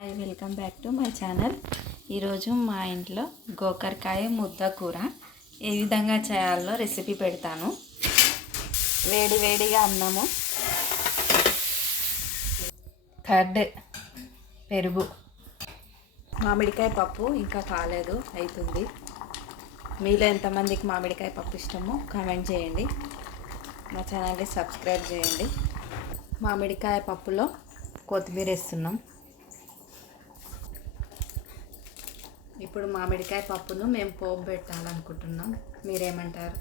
Welcome back to my channel. ఈరోజు మా ఇంట్లో గోకరకాయ ముద్ద కూర ఏ విధంగా చేయాలో రెసిపీ పెడతాను. వేడి వేడిగా అన్నము, కర్డ్, పెరుగు, మామిడికాయ పప్పు ఇంకా కాలేదు, అవుతుంది. మీలో ఎంతమందికి మామిడికాయ పప్పు ఇష్టమో కామెంట్ చేయండి. మా ఛానల్ని సబ్స్క్రైబ్ చేయండి. మామిడికాయ పప్పులో కొత్తిమీర వేస్తున్నాం. ఇప్పుడు మామిడికాయ పప్పును మేము పోపు పెట్టాలనుకుంటున్నాం. మీరేమంటారు?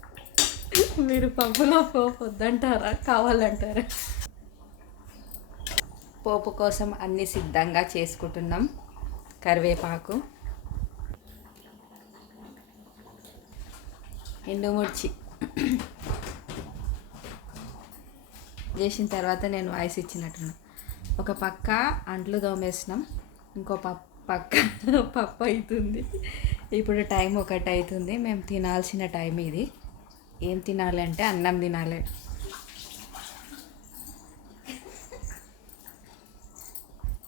మీరు పప్పులో పోపు వద్దంటారా, కావాలంటారా? పోపు కోసం అన్ని సిద్ధంగా చేసుకుంటున్నాం. కరివేపాకు, ఎండుమిర్చి చేసిన తర్వాత నేను వాయిస్ ఇచ్చినట్టున్నా. ఒక పక్క అంట్లు తోమేసినాం, ఇంకో పక్క పప్పు అవుతుంది. ఇప్పుడు టైం 1 అవుతుంది. మేము తినాల్సిన టైం ఇది. ఏం తినాలంటే అన్నం తినాలి.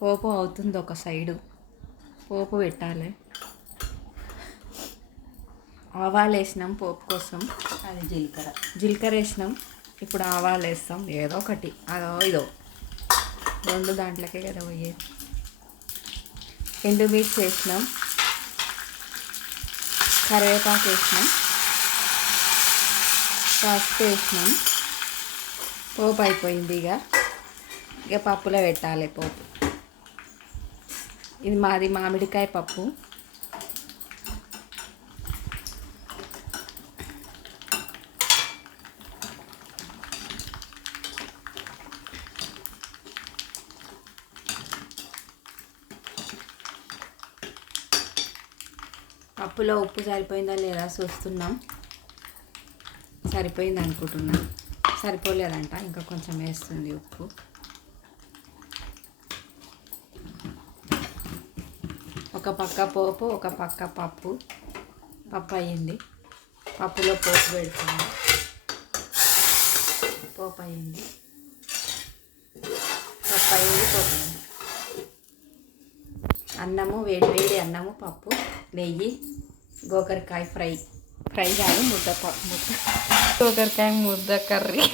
పోపు అవుతుంది, ఒక సైడు పోపు పెట్టాలి. ఆవాలు వేసినాం పోపు కోసం, అది జీలకర్ర వేసినాం. ఇప్పుడు ఆవాలు వేస్తాం. ఏదో ఒకటి, అదో ఇదో 2 దాంట్లోకే కదా పోయేది. ఎండుమిర్చి వేసినాం, కరివేపాకు వేసినాం, పసుపు వేసినాం. పోపు అయిపోయింది. ఇక పప్పులో పెట్టాలి పోపు. ఇది మాది మామిడికాయ పప్పు. పప్పులో ఉప్పు సరిపోయిందా లేదా చూస్తున్నాం. సరిపోయింది అనుకుంటున్నాం. సరిపోలేదంట, ఇంకా కొంచెం వేస్తుంది ఉప్పు. ఒక పక్క పోపు, ఒక పక్క పప్పు అయ్యింది. పప్పులో పోపు పెడుతుంది. పోపు అయ్యింది, పప్పు అయ్యింది, పోపు అయ్యింది. అన్నము, వేడి వేడి అన్నము, పప్పు, నెయ్యి, గోకరకాయ ఫ్రై కాదు, ముద్ద గోకరకాయ ముద్ద కర్రీ.